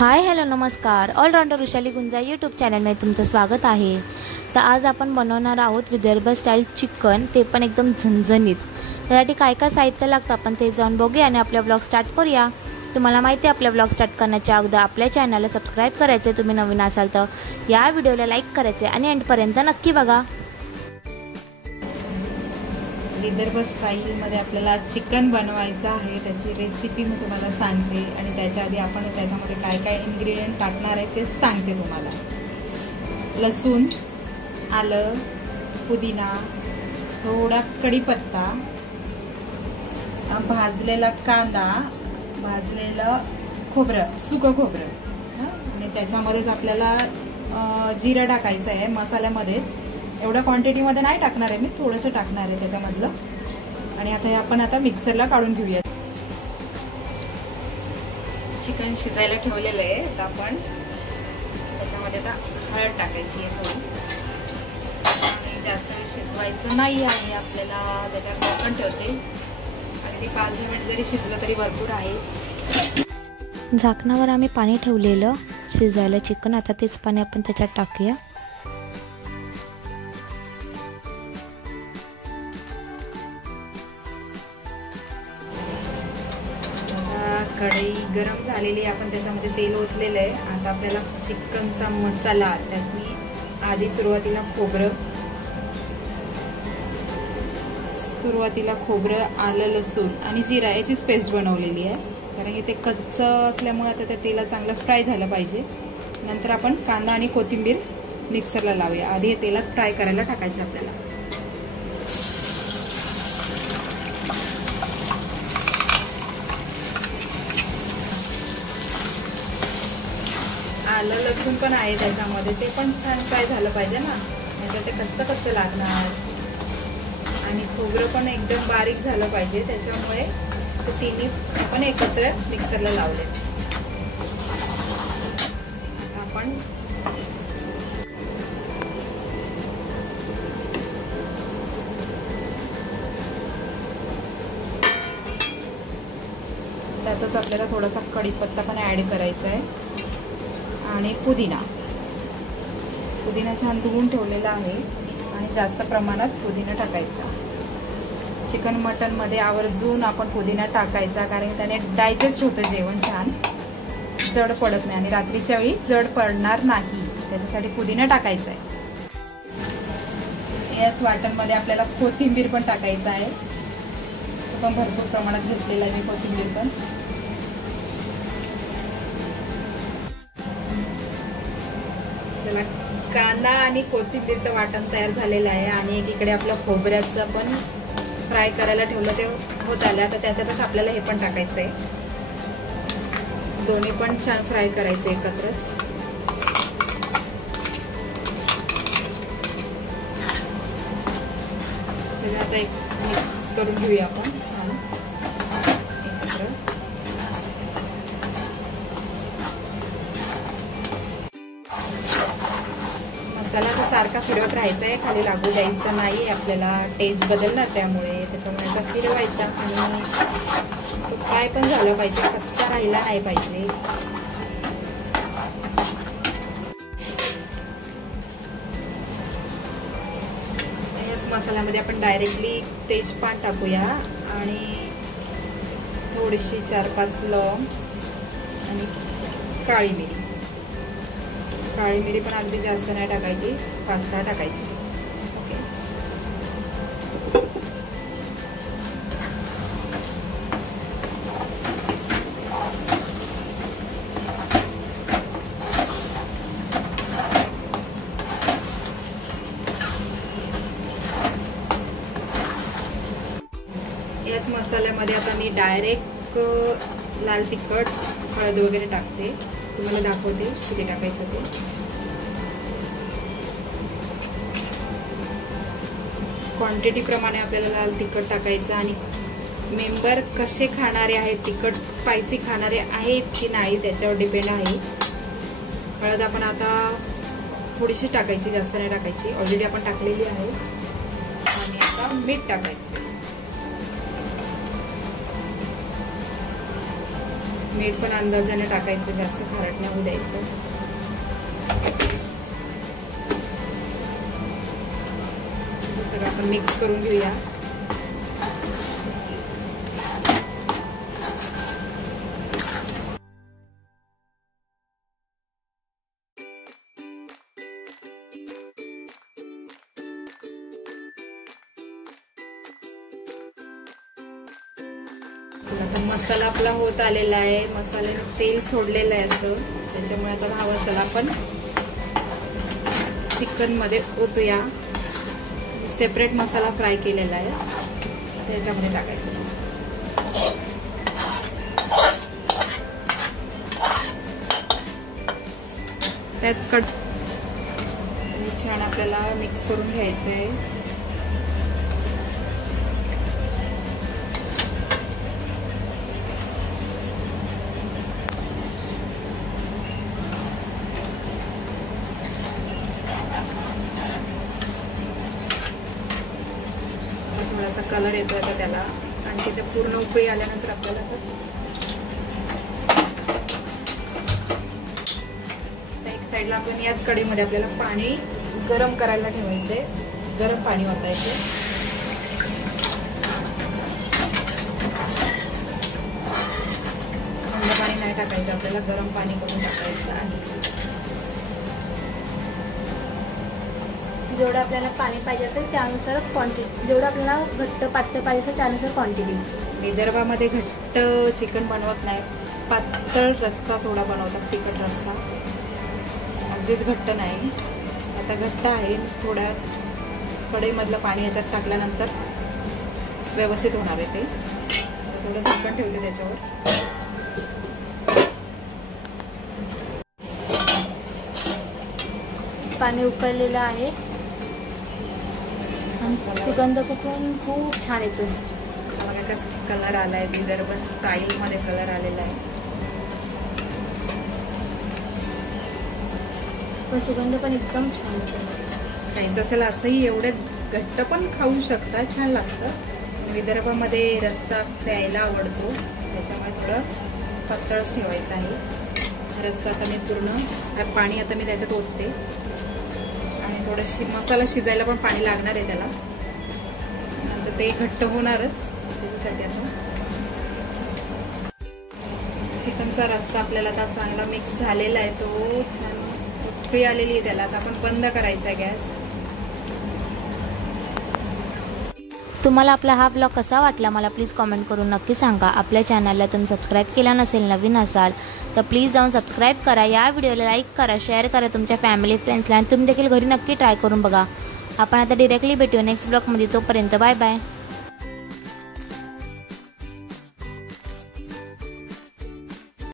Hi hello नमस्कार. All-rounder Vrushali गुंजा YouTube चॅनलमध्ये तुमचं स्वागत आहे. तर आज आपण बनवणार आहोत विदर्भ स्टाईल चिकन, ते पण एकदम झणझणीत. त्यासाठी काय काय साहित्य लागतं आपण ते जाऊन बघूया आणि आपला ब्लॉग स्टार्ट करूया. तुम्हाला माहिती आहे आपला ब्लॉग स्टार्ट करण्याच्या अगोदर आपल्या चॅनलला सबस्क्राईब करायचे, तुम्ही नवीन असाल तर या व्हिडिओला लाईक करायचे आणि एंडपर्यंत नक्की बघा. विदर्भ स्टाईलमध्ये आपल्याला चिकन बनवायचं आहे. त्याची रेसिपी मी तुम्हाला सांगते आणि त्याच्या आधी आपण त्याच्यामध्ये काय काय इन्ग्रेडियंट टाकणार आहे ते सांगते तुम्हाला. लसूण, आलं, पुदिना, थोडा कढीपत्ता, भाजलेला कांदा, भाजलेलं खोबरं, सुकं खोबरं आणि त्याच्यामध्येच आपल्याला जिरं टाकायचं आहे मसाल्यामध्येच. एवढ्या क्वांटिटीमध्ये नाही टाकणार आहे मी, थोडंसं टाकणार आहे त्याच्यामधलं. आणि आता हे आपण मिक्सरला काढून घेऊया. चिकन शिजायला ठेवलेलं आहे. आता आपण त्याच्यामध्ये आता हळद टाकायची आहे थोडी. आणि जास्त वेळ शिजवायचं नाही आहे आपल्याला, त्याच्यावर झाकण ठेवते. अगदी 5 मिनिट जरी शिजलं तरी भरपूर आहे. झाकणावर आम्ही पाणी ठेवलेलं शिजायला चिकन. आता तेच पाणी आपण त्याच्यात टाकूया. कढई गरम झालेली, आपण त्याच्यामध्ये तेल ओतलेलं आहे. आता आपल्याला चिकनचा मसाला, त्यात मी आधी सुरुवातीला खोबरं, आलं, लसूण आणि जिरा याचीच पेस्ट बनवलेली आहे. कारण की ते कच्चं असल्यामुळे आता त्या तेलात चांगलं फ्राय झालं पाहिजे. नंतर आपण कांदा आणि कोथिंबीर मिक्सरला लावूया. आधी हे तेलात फ्राय करायला टाकायचं आपल्याला. आलं लसूण पण आहे त्याच्यामध्ये, ते पण छान फ्राय झालं पाहिजे ना, नाहीतर ते कच्चं लागणार. आणि खोबरं पण एकदम बारीक झालं पाहिजे, त्याच्यामुळे ते तिन्ही आपण एकत्र मिक्सरला लावले. आपण त्यातच आपल्याला थोडासा कढीपत्ता पण ऍड करायचा आहे आणि पुदिना छान धुवून ठेवलेला आहे आणि जास्त प्रमाणात पुदिना टाकायचा. चिकन मटन मध्ये आवर्जून आपण पुदिना टाकायचा, कारण त्याने डायजेस्ट होतं जेवण, छान जड पडत नाही आणि रात्रीच्या वेळी जड पडणार नाही, त्याच्यासाठी पुदिना टाकायचा आहे. याच वाटणमध्ये आपल्याला कोथिंबीर पण टाकायचा आहे. तो पण भरपूर प्रमाणात घेतलेला आहे मी कोथिंबीर पण. कांदा आणि कोथिंबीरचं वाटण तयार झालेलं आहे आणि एकीकडे आपलं खोबऱ्याचं पण फ्राय करायला ठेवलं ते होत आलं. तर त्याच्यातच आपल्याला हे पण टाकायचं आहे. दोन्ही पण छान फ्राय करायचे एकत्रच. सगळं आता एक मिक्स करून घेऊया आपण छान एकत्र. मसाला सारखा फिरवत राहायचा आहे, खाली लागू द्यायचं नाही आपल्याला, टेस्ट बदलणार त्यामुळे. त्याच्यामुळे आता फिरवायचा आणि तो फ्राय पण झाला पाहिजे, कच्चा राहिला नाही पाहिजे. याच मसाल्यामध्ये आपण डायरेक्टली तेजपान टाकूया आणि थोडीशी 4-5 लवंग आणि काळी मिरी पण अगदी जास्त नाही टाकायची, 5-6 टाकायची. ओके. याच मसाल्यामध्ये आता मी डायरेक्ट लाल तिखट, हळद वगैरे टाकते. तुम्हाला दाखवते किती टाकायचं ते. क्वांटिटी प्रमाणे आपल्याला लाल तिखट टाकायचं आणि मेंबर कसे खाणारे आहेत, तिखट स्पायसी खाणारे आहेत की नाही त्याच्यावर डिपेंड आहे. हळद आपण आता थोडीशी टाकायची, जास्त नाही टाकायची, ऑलरेडी आपण टाकलेली आहे. आणि आता मीठ टाकायचं. मीठ पण अंदाजाने टाकायचं, जास्त खारट नाही होऊ द्यायचं. हे सगळं आपण मिक्स करून घेऊया. आता मसाला आपला होत आलेला आहे. मसाल्याने तेल सोडलेलं आहे असं, त्याच्यामुळे आता हा मसाला आपण चिकन मध्ये ओतूया. सेपरेट मसाला फ्राय केलेला आहे, त्याच्यामध्ये टाकायचं. त्याच छान आपल्याला मिक्स करून घ्यायचं आहे. थोडासा कलर येतोय आता त्याला, आणि तिथे पूर्ण उकळी आल्यानंतर आपल्याला एक साईडला आपण याच कढईमध्ये आपल्याला पाणी गरम करायला ठेवायचंय. गरम पाणी ओतायचं. थंड पाणी नाही टाकायचं आपल्याला, गरम पाणी करून टाकायचं आहे. जेवढं आपल्याला पाणी पाहिजे असेल त्यानुसार क्वांटिटी, जेवढं आपल्याला घट्ट पातळ पाहिजे असेल त्यानुसार क्वांटिटी. विदर्भामध्ये घट्ट चिकन बनवत नाही, पातळ रस्सा थोडा बनवतात, तिखट रस्सा. अगदीच घट्ट नाही. आता घट्ट आहे. थोड्या कढईमधलं पाणी याच्यात टाकल्यानंतर व्यवस्थित होणार आहे ते. थोडं झाकण ठेवते त्याच्यावर. पाणी उकळलेलं आहे. सुगंध पण खूप छान येतो. बघा कसं कलर आलाय, विदर्भ स्टाईल मध्ये कलर आलेला आहे. पण सुगंध पण एकदम छान येतो. खायचं असेल असंही एवढं घट्ट पण खाऊ शकता, छान लागतं. विदर्भामध्ये रस्सा प्यायला आवडतो, त्याच्यामुळे थोडं पातळच ठेवायचं आहे. रस्सा आता मी पूर्ण पाणी आता मी त्याच्यात ओतते. आणि थोडं मसाला शिजायला पण पाणी लागणार आहे त्याला, नंतर ते घट्ट होणारच. त्याच्यासाठी आता चिकनचा रस्सा आपल्याला आता चांगला मिक्स झालेला आहे. तो छान उकळी आलेली आहे त्याला. आता आपण बंद करायचा आहे गॅस. तुम्हाला आपला हा व्लॉग कसा वाटला मला प्लीज कमेंट करून नक्की सांगा. आपल्या चॅनलला तुम्ही सबस्क्राईब केला नसेल, नवीन असाल तर प्लीज जाऊन सबस्क्राईब करा. या व्हिडिओला लाईक करा, शेअर करा तुमच्या फॅमिली फ्रेंड्सला, आणि तुम्ही देखील घरी नक्की ट्राय करून बघा. आपण आता डिरेक्टली भेटूया नेक्स्ट ब्लॉगमध्ये. तोपर्यंत बाय बाय.